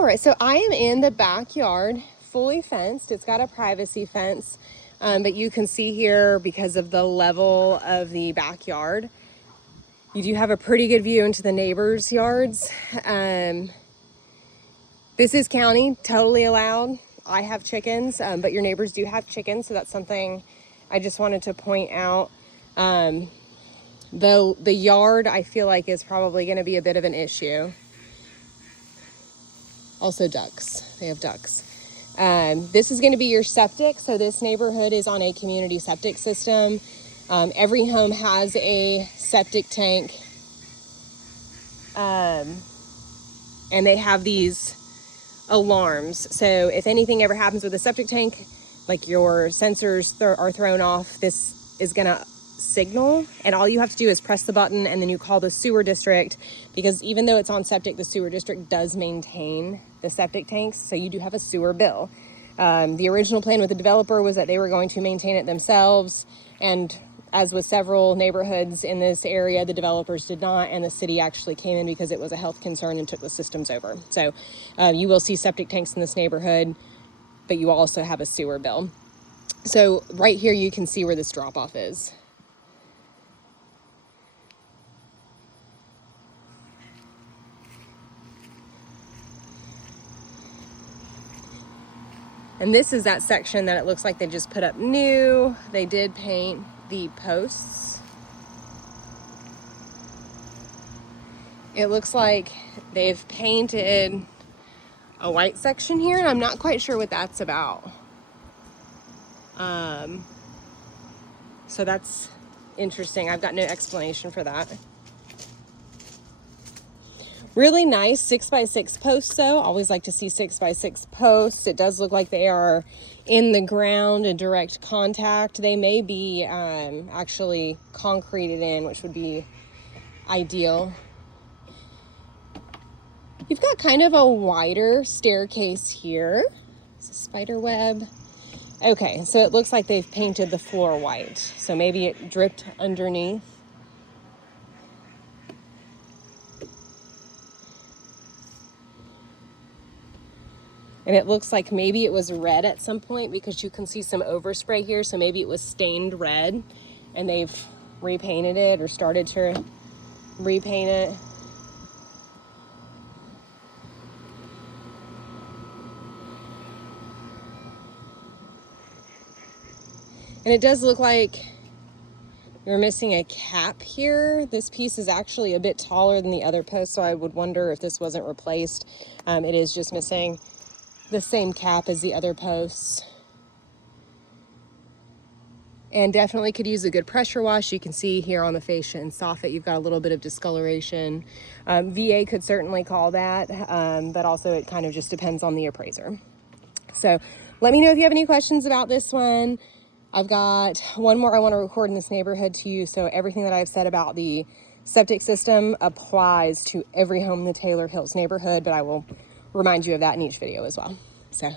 All right, so I am in the backyard, fully fenced. It's got a privacy fence, but you can see here, because of the level of the backyard, you do have a pretty good view into the neighbors' yards. This is county, totally allowed. I have chickens, but your neighbors do have chickens, so that's something I just wanted to point out. The yard, I feel like, is probably going to be a bit of an issue. Also ducks, they have ducks. This is going to be your septic. So this neighborhood is on a community septic system. Every home has a septic tank. And they have these alarms. So if anything ever happens with a septic tank, like your sensors are thrown off, this is going to signal, and all you have to do is press the button, and then you call the sewer district, because even though it's on septic, the sewer district does maintain the septic tanks, so you do have a sewer bill. The original plan with the developer was that they were going to maintain it themselves, and as with several neighborhoods in this area, the developers did not, and the city actually came in because it was a health concern and took the systems over. So you will see septic tanks in this neighborhood, but you also have a sewer bill. So right here you can see where this drop-off is. And this is that section that it looks like they just put up new. They did paint the posts. It looks like they've painted a white section here, and I'm not quite sure what that's about. So that's interesting. I've got no explanation for that. Really nice 6x6 posts though. Always like to see 6x6 posts. It does look like they are in the ground in direct contact. They may be actually concreted in, which would be ideal. You've got kind of a wider staircase here. It's a spider web. Okay, so it looks like they've painted the floor white. So maybe it dripped underneath. And it looks like maybe it was red at some point, because you can see some overspray here. So maybe it was stained red and they've repainted it or started to repaint it. And it does look like you're missing a cap here. This piece is actually a bit taller than the other post, so I would wonder if this wasn't replaced. It is just missing the same cap as the other posts. And definitely could use a good pressure wash. You can see here on the fascia and soffit, you've got a little bit of discoloration. VA could certainly call that, but also it kind of just depends on the appraiser. So let me know if you have any questions about this one. I've got one more I want to record in this neighborhood to you. So everything that I've said about the septic system applies to every home in the Taylor Hills neighborhood, but I will remind you of that in each video as well. So